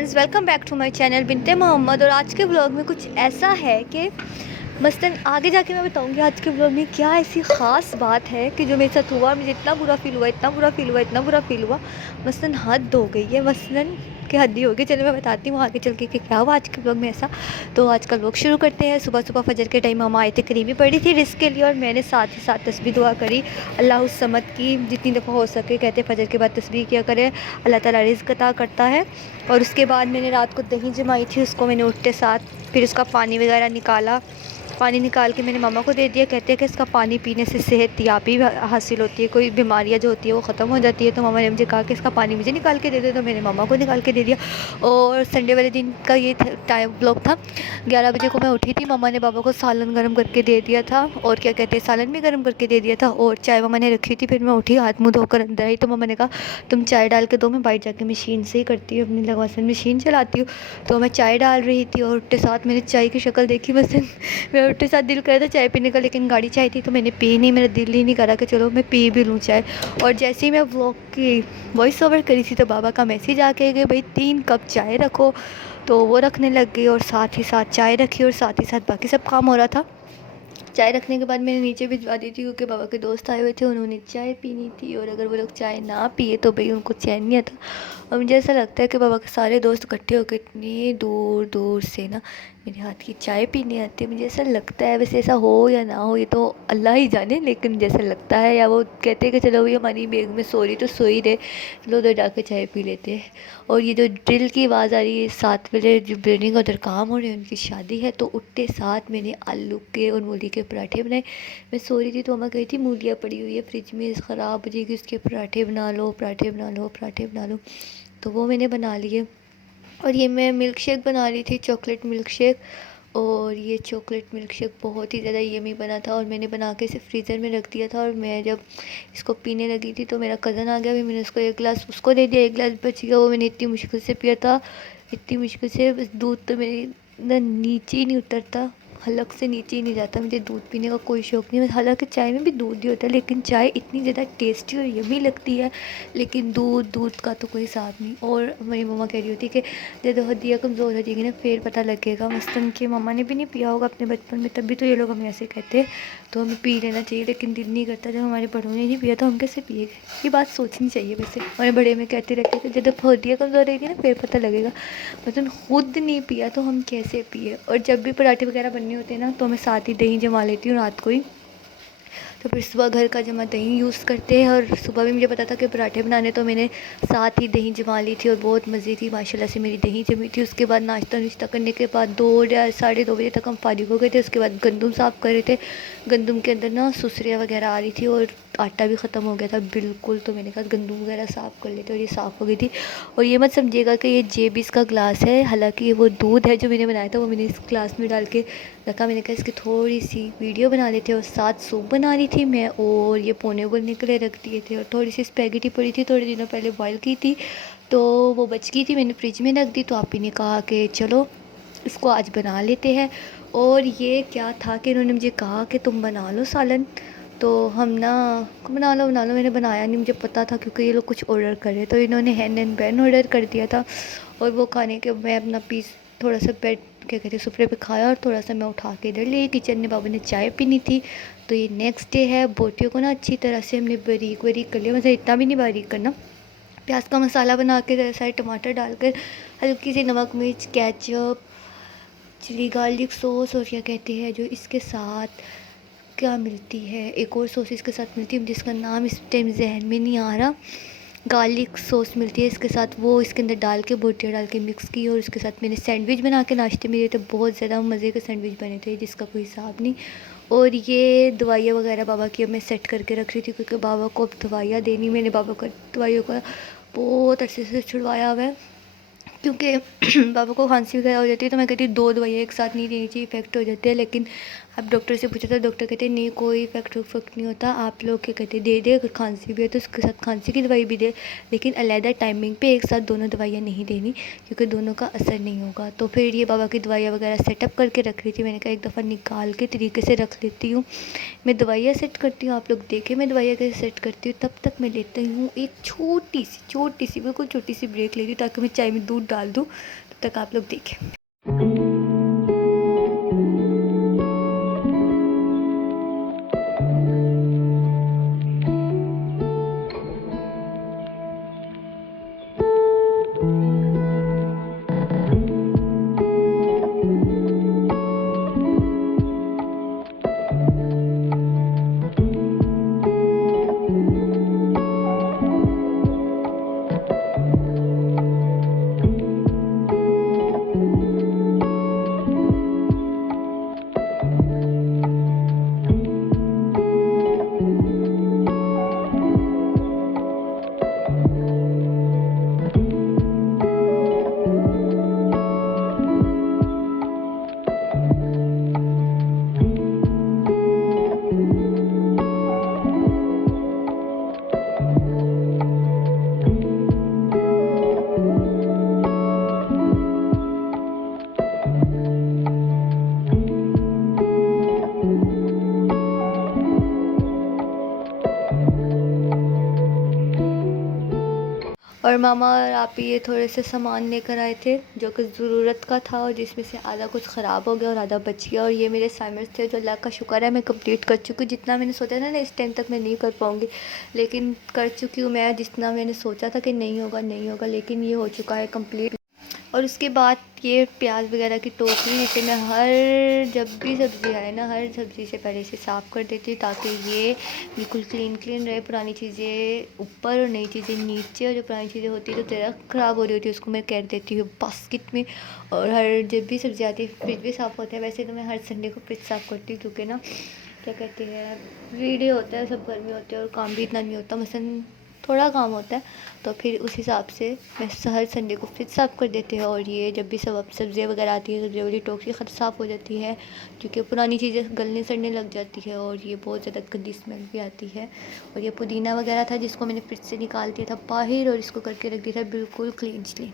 Friends, welcome back to my channel Binte Mohammad. और आज के ब्लॉग में कुछ ऐसा है कि मस्तन आगे जाके मैं बताऊंगी आज के ब्लॉग में क्या ऐसी ख़ास बात है कि जो मेरे साथ हुआ, मुझे इतना बुरा फील हुआ, इतना बुरा फील हुआ, इतना बुरा फील हुआ, मस्तन हद हो गई है, मसलन कि हद ही होगी। चलो मैं बताती हूँ आगे चल के कि क्या हुआ आज के ब्लॉग में ऐसा। तो आज का ब्लॉग शुरू करते हैं। सुबह सुबह फजर के टाइम हम आए थे, करीबी पड़ी थी रिस्क के लिए, और मैंने साथ ही साथ तस्बीह दुआ करी अल्लाह उस समत की, जितनी दफ़ा हो सके। कहते फजर के बाद तस्बीह किया करें, अल्लाह ताला रिज़्क़ अता करता है। और उसके बाद मैंने रात को दही जमाई थी, उसको मैंने उठते साथ फिर उसका पानी वगैरह निकाला। पानी निकाल के मैंने मामा को दे दिया। कहते हैं कि इसका पानी पीने से सेहत याबी हासिल होती है, कोई बीमारियां जो होती है वो ख़त्म हो जाती है। तो मामा ने मुझे कहा कि इसका पानी मुझे निकाल के दे दो, तो मैंने मामा को निकाल के दे दिया। और संडे वाले दिन का ये टाइम ब्लॉग था। 11 बजे को मैं उठी थी, मामा ने बाबा को सालन गर्म करके दे दिया था, और क्या कहते हैं सालन भी गर्म करके दे दिया था, और चाय मामा ने रखी थी। फिर मैं उठी, हाथ मुँह धोकर अंदर आई, तो मामा ने कहा तुम चाय डाल के दो, मैं बाहर जाके मशीन से ही करती हूँ, अपनी लगवासन मशीन चलाती हूँ। तो मैं चाय डाल रही थी और उठते साथ मैंने चाय की शक्ल देखी, बस मैं उठते साथ दिल कर रहा था चाय पीने का, लेकिन गाड़ी चाय थी तो मैंने पी नहीं। मेरा दिल ही नहीं करा कि चलो मैं पी भी लूँ चाय। और जैसे ही मैं व्लॉग की वॉइस ओवर करी थी तो बाबा का मैसेज आ के गए, भाई 3 कप चाय रखो। तो वो रखने लग गई, और साथ ही साथ चाय रखी, और साथ ही साथ बाकी सब काम हो रहा था। चाय रखने के बाद मैंने नीचे भिजवा दी थी, क्योंकि बाबा के दोस्त आए हुए थे, उन्होंने चाय पीनी थी, और अगर वो लोग चाय ना पिए तो भाई उनको चैन नहीं आता। और मुझे ऐसा लगता है कि बाबा के सारे दोस्त इकट्ठे होकर इतनी दूर दूर से ना मेरे हाथ की चाय पीने आते हैं। मुझे ऐसा लगता है, वैसे ऐसा हो या ना हो ये तो अल्लाह ही जाने, लेकिन जैसा लगता है, या वो कहते हैं कि चलो भाई हमारी बेग में सो रही तो सो ही रहे, चलो उधर जाके चाय पी लेते हैं। और ये जो ड्रिल की आवाज़ आ रही है, 7 बजे जो बिल्डिंग उधर काम हो रहे हैं, उनकी शादी है, तो उठते साथ मैंने आलू के और मूली के पराठे बनाए। मैं सो रही थी तो अम्मा कही थी मूलियाँ पड़ी हुई है फ्रिज में, ख़राब हो जाएगी, उसके पराठे बना लो, पराठे बना लो, पराठे बना लो। तो वो मैंने बना लिए। और ये मैं मिल्क शेक बना रही थी, चॉकलेट मिल्क शेक। और ये चॉकलेट मिल्क शेक बहुत ही ज़्यादा यमी बना था, और मैंने बना के इसे फ्रीज़र में रख दिया था। और मैं जब इसको पीने लगी थी तो मेरा कज़न आ गया, फिर मैंने उसको 1 गिलास उसको दे दिया, 1 गिलास बच गया, वो मैंने इतनी मुश्किल से पिया था, इतनी मुश्किल से। बस दूध तो मेरे ना नीचे ही नहीं उतरता, हलक से नीचे ही नहीं जाता। मुझे दूध पीने का कोई शौक़ नहीं है, हालांकि चाय में भी दूध ही होता है, लेकिन चाय इतनी ज़्यादा टेस्टी और यमी लगती है, लेकिन दूध का तो कोई हिसाब नहीं। और मेरी मम्मा कह रही होती कि जब हड्डियाँ कमज़ोर हो जाएगी ना फिर पता लगेगा। मस्तन की मम्मा ने भी नहीं पिया होगा अपने बचपन में, तभी तो ये लोग हमें ऐसे कहते हैं। तो हमें पी लेना चाहिए, लेकिन दिल नहीं करता। जब हमारे बड़ों ने नहीं पिया तो हम कैसे पिएंगे? ये बात सोचनी चाहिए। वैसे हमारे बड़े में कहते रहते थे जब हड्डियाँ कमज़ोर रहेगी ना फिर पता लगेगा। मतलब खुद नहीं पिया तो हम कैसे पिए? और जब भी पराठे वगैरह बनने होते हैं ना तो मैं साथ ही दही जमा लेती हूँ रात को ही। तो फिर सुबह घर का जमा दही यूज़ करते हैं। और सुबह भी मुझे पता था कि पराठे बनाने, तो मैंने साथ ही दही जमा ली थी, और बहुत मज़े की माशाल्लाह से मेरी दही जमी थी। उसके बाद नाश्ता नुश्ता करने के बाद 2 या 2:30 बजे तक हम फारिग हो गए थे। उसके बाद गंदम साफ़ कर रहे थे, गंदम के अंदर ना सुसरियाँ वगैरह आ रही थी, और आटा भी ख़त्म हो गया था बिल्कुल। तो मैंने कहा गंदम वगैरह साफ़ कर लेते, और ये साफ़ हो गई थी। और ये मत समझिएगा कि ये जेबीस का ग्लास है, हालांकि ये वो दूध है जो मैंने बनाया था, वो मैंने इस ग्लास में डाल के रखा। मैंने कहा इसकी थोड़ी सी वीडियो बना लेते, और साथ सूप बना रही थी मैं, और ये पौने उबलने के लिए रख दिए थे। और थोड़ी सी स्पैगेटी पड़ी थी, थोड़े दिनों पहले बॉयल की थी, तो वो बच गई थी, मैंने फ्रिज में रख दी। तो आपी ने कहा कि चलो इसको आज बना लेते हैं। और ये क्या था कि इन्होंने मुझे कहा कि तुम बना लो सालन, तो हम ना बना लो बना लो। मैंने बनाया नहीं, मुझे पता था क्योंकि ये लोग कुछ ऑर्डर कर रहे, तो इन्होंने हैन एंड बैन ऑर्डर कर दिया था। और वो खाने के मैं अपना पीस थोड़ा सा बेड क्या कहते हैं सुपरे पे खाया, और थोड़ा सा मैं उठा के इधर ले किचन में। बाबा ने चाय पीनी थी। तो ये नेक्स्ट डे है। बोटियों को ना अच्छी तरह से हमने बारीक बारीक कर लिया, मतलब इतना भी नहीं बारीक करना। प्याज का मसाला बना के सारे टमाटर डालकर, हल्की सी नमक मिर्च केचप चिली गार्लिक सॉस, और क्या कहते हैं जो इसके साथ क्या मिलती है, एक और सॉस इसके साथ मिलती है जिसका नाम इस टाइम जहन में नहीं आ रहा, गार्लिक सॉस मिलती है इसके साथ। वो इसके अंदर डाल के बोटियाँ डाल के मिक्स की, और इसके साथ मैंने सैंडविच बना के नाश्ते में दिए थे। बहुत ज़्यादा मज़े के सैंडविच बने थे जिसका कोई हिसाब नहीं। और ये दवाइयाँ वगैरह बाबा की अब मैं सेट करके रख रही थी, क्योंकि बाबा को अब दवाइयाँ देनी। मैंने बाबा को दवाइयों का बहुत अच्छे से छुड़वाया हुआ है, क्योंकि बाबा को खांसी वगैरह हो जाती है, तो मैं कहती हूँ 2 दवाइयाँ एक साथ नहीं देनी चाहिए, इफेक्ट हो जाते हैं। लेकिन अब डॉक्टर से पूछा था, डॉक्टर कहते नहीं कोई इफेक्ट उफेक्ट नहीं होता, आप लोग क्या कहते दे दे, अगर खांसी भी है तो उसके साथ खांसी की दवाई भी दे, लेकिन अलहदा टाइमिंग पे एक साथ दोनों दवाइयाँ नहीं देनी, क्योंकि दोनों का असर नहीं होगा। तो फिर ये बाबा की दवाइयाँ वगैरह सेटअप करके रख रही थी। मैंने कहा एक दफ़ा निकाल के तरीके से रख लेती हूँ, मैं दवाइयाँ सेट करती हूँ, आप लोग देखें मैं दवाइयाँ कैसे सेट करती हूँ। तब तक मैं लेती हूँ एक छोटी सी बिल्कुल छोटी सी ब्रेक ले रही हूँ, ताकि मैं चाय में दूध डाल दूँ। तब तक आप लोग देखें। और मामा और आप ये थोड़े से सामान लेकर आए थे जो कि ज़रूरत का था, और जिसमें से आधा कुछ ख़राब हो गया और आधा बच गया। और ये मेरे असाइनमेंट्स थे जो अल्लाह का शुक्र है मैं कंप्लीट कर चुकी हूँ। जितना मैंने सोचा था ना इस टाइम तक मैं नहीं कर पाऊँगी, लेकिन कर चुकी हूँ मैं। जितना मैंने सोचा था कि नहीं होगा, लेकिन ये हो चुका है कंप्लीट। और उसके बाद ये प्याज वगैरह की टोकरी, जिसे मैं जब भी सब्ज़ी आए ना, हर सब्ज़ी से पहले से साफ़ कर देती हूँ, ताकि ये बिल्कुल क्लीन रहे। पुरानी चीज़ें ऊपर और नई चीज़ें नीचे, और जो पुरानी चीज़ें होती है तो ज़रा ख़राब हो रही होती है उसको मैं कर देती हूँ बास्केट में। और जब भी सब्ज़ी आती है फ्रिज भी साफ़ होता है। वैसे तो मैं हर संडे को फ्रिज साफ़ करती हूँ, क्योंकि ना क्या कहते हैं फ्री होता है, सब घर में होते हैं और काम भी इतना नहीं होता, मसलन थोड़ा काम होता है, तो फिर उस हिसाब से मैं हर संडे को फ्रिज साफ़ कर देते हैं। और ये जब भी सब सब्ज़ियाँ वगैरह आती है, सब्ज़ियों वाली टोकरी साफ़ हो जाती है, क्योंकि पुरानी चीज़ें गलने सड़ने लग जाती है और ये बहुत ज़्यादा गंदी स्मेल भी आती है। और ये पुदीना वगैरह था जिसको मैंने फ्रिज से निकाल दिया था बाहर, और इसको करके रख दिया था बिल्कुल क्लीनली।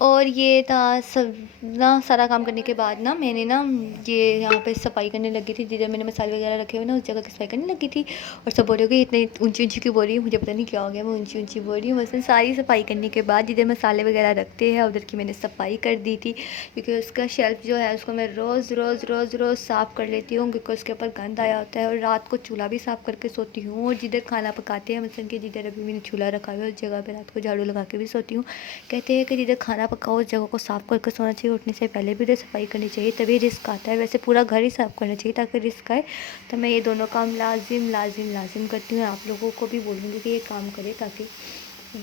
और ये था सब ना, सारा काम करने के बाद ना मैंने ना ये यहाँ पे सफाई करने लगी थी। जिधर मैंने मसाले वगैरह रखे हुए ना, उस जगह की सफाई करने लगी थी। और सब बोल रहे हो कि इतनी ऊंची ऊंची क्यों बोल रही है, मुझे पता नहीं क्या हो गया, मैं ऊंची ऊंची बोल रही हूँ। बस सारी सफाई करने के बाद जिधर मसाले वगैरह रखते हैं उधर की मैंने सफाई कर दी थी, क्योंकि उसका शेल्फ़ जो है उसको मैं रोज़ साफ़ कर लेती हूँ, क्योंकि उसके ऊपर गंद आया होता है। और रात को चूल्हा भी साफ़ करके सोती हूँ, और जिधर खाना पकाते हैं मतलब कि जिधर अभी मैंने चूल्हा रखा हुआ है उस जगह पर रात को झाड़ू लगा के भी सोती हूँ। कहते हैं कि जिधर खाना पकाओ उस जगह को साफ़ करके सोना चाहिए, उठने से पहले भी उधर सफाई करनी चाहिए, तभी रिस्क आता है। वैसे पूरा घर ही साफ़ करना चाहिए ताकि रिस्क आए। तो मैं ये दोनों काम लाजिम करती हूँ। आप लोगों को भी बोलूँगी कि ये काम करें, ताकि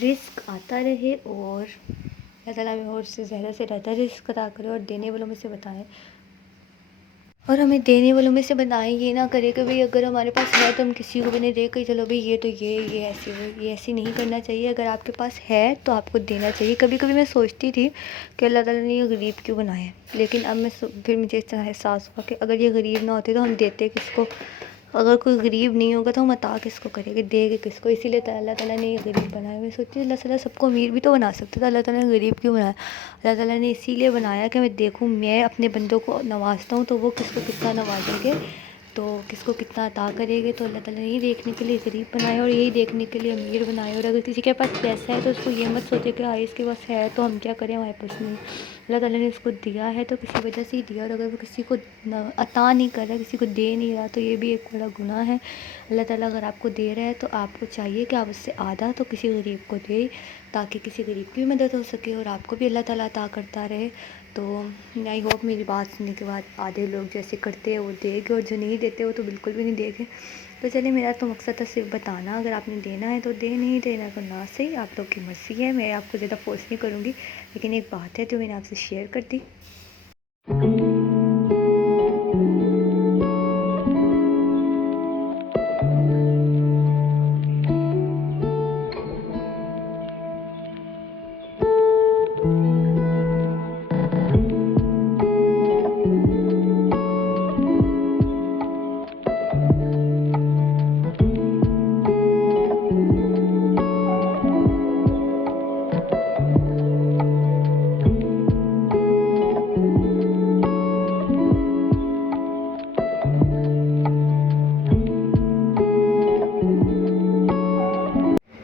रिस्क आता रहे और अल्लाह ताला हमें और से ज़्यादा रिस्क अता करे और देने वालों में से बताएं। और हमें देने वालों में से बनाए ये ना करे कि भाई अगर हमारे पास है तो हम किसी को भी नहीं दे के चलो भाई ये तो ये ऐसी हो, ये ऐसी नहीं करना चाहिए। अगर आपके पास है तो आपको देना चाहिए। कभी कभी मैं सोचती थी कि अल्लाह ताला ने ये गरीब क्यों बनाया है, लेकिन अब मैं फिर मुझे इतना एहसास हुआ कि अगर ये गरीब ना होते तो हम देते किसको। अगर कोई गरीब नहीं होगा तो हम अता किसको करेंगे, देंगे किसको। इसीलिए तो अल्लाह ताला ने ये गरीब बनाया। मैं सोचती हूँ अल्लाह ताला सबको अमीर भी तो बना सकता था, अल्लाह ताला ने गरीब क्यों बनाया। अल्लाह ताला ने इसीलिए बनाया कि मैं देखूँ, मैं अपने बंदों को नवाजता हूँ तो वो किसको कितना नवाजेंगे, तो किसको कितना अता करेंगे। तो अल्लाह ताला ने यही देखने के लिए गरीब बनाए और यही देखने के लिए अमीर बनाए। और अगर किसी के पास पैसा है तो उसको ये मत सोचे कि हाँ इसके पास है तो हम क्या करें, हमारे पास नहीं। अल्लाह ताला ने उसको दिया है तो किसी वजह से ही दिया, और अगर वो किसी को अता नहीं कर रहा, किसी को दे नहीं रहा, तो ये भी एक बड़ा गुनाह है। अल्लाह ताला अगर आपको दे रहा है तो आपको चाहिए कि आप उससे आधा तो किसी गरीब को दे, ताकि किसी गरीब की भी मदद हो सके और आपको भी अल्लाह ताला अता करता रहे। तो आई होप मेरी बात सुनने के बाद आधे लोग जैसे करते हैं वो देंगे, और जो नहीं देते वो तो बिल्कुल भी नहीं देंगे। तो चलिए, मेरा तो मकसद था सिर्फ बताना, अगर आपने देना है तो दे, नहीं देना तो ना सही, आप लोग की मर्ज़ी है। मैं आपको ज़्यादा फोर्स नहीं करूँगी, लेकिन एक बात है जो मैंने आपसे शेयर कर दी।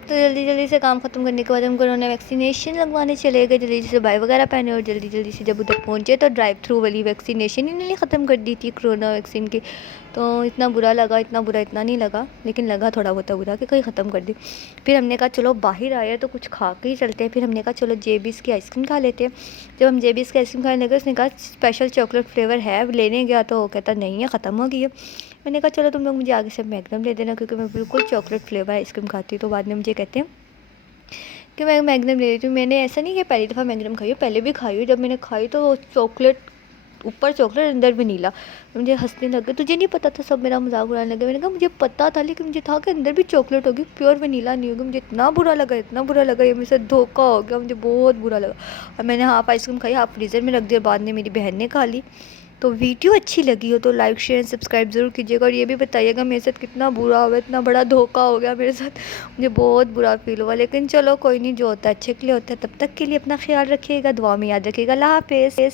तो जल्दी-जल्दी से काम ख़त्म करने के बाद हम कोरोना वैक्सीनेशन लगवाने चले गए। जल्दी से बाय वगैरह पहने और जल्दी से जब उधर पहुँचे तो ड्राइव थ्रू वाली वैक्सीनेशन इन्होंने ख़त्म कर दी थी कोरोना वैक्सीन की। तो इतना बुरा लगा, इतना बुरा इतना नहीं लगा, लेकिन लगा थोड़ा बहुत बुरा कि कहीं ख़त्म कर दी। फिर हमने कहा चलो बाहर आए तो कुछ खा के ही चलते हैं। फिर हमने कहा चलो जेबीज़ की आइसक्रीम खा लेते हैं। जब हम जेबीज़ की आइसक्रीम खाने लगे, उसने कहा स्पेशल चॉकलेट फ्लेवर है, लेने गया तो कहता नहीं है, ख़त्म हो गई है। मैंने कहा चलो तुम लोग मुझे आगे से मैग्नम दे देना, क्योंकि मैं बिल्कुल चॉकलेट फ्लेवर आइसक्रीम खाती हूँ। तो बाद में मुझे कहते हैं कि मैं मैग्नम ले रही हूँ। मैंने ऐसा नहीं कि पहली दफ़ा मैग्नम खाई हो, पहले भी खाई हो। जब मैंने खाई तो चॉकलेट ऊपर चॉकलेट अंदर वनीला। मुझे हंसने लगे, तुझे नहीं पता था, सब मेरा मजाक उड़ाने लगे। मैंने कहा मुझे पता था, लेकिन मुझे था कि अंदर भी चॉकलेट होगी, प्योर वनीला नहीं होगी। मुझे इतना बुरा लगा, इतना बुरा लगा, ये मेरे साथ धोखा हो गया, मुझे बहुत बुरा लगा। और मैंने हाफ़ आइसक्रीम खाई, हाफ़ फ्रीज़र में रख दिया, बाद में मेरी बहन ने खा ली। तो वीडियो अच्छी लगी हो तो लाइक शेयर सब्सक्राइब ज़रूर कीजिएगा, और ये भी बताइएगा मेरे साथ कितना बुरा हुआ, इतना बड़ा धोखा हो गया मेरे साथ। मुझे बहुत बुरा फील हुआ, लेकिन चलो कोई नहीं, जो होता है अच्छे के लिए होता है। तब तक के लिए अपना ख्याल रखिएगा, दुआ में याद रखिएगा। अल्लाह हाफ़िज़।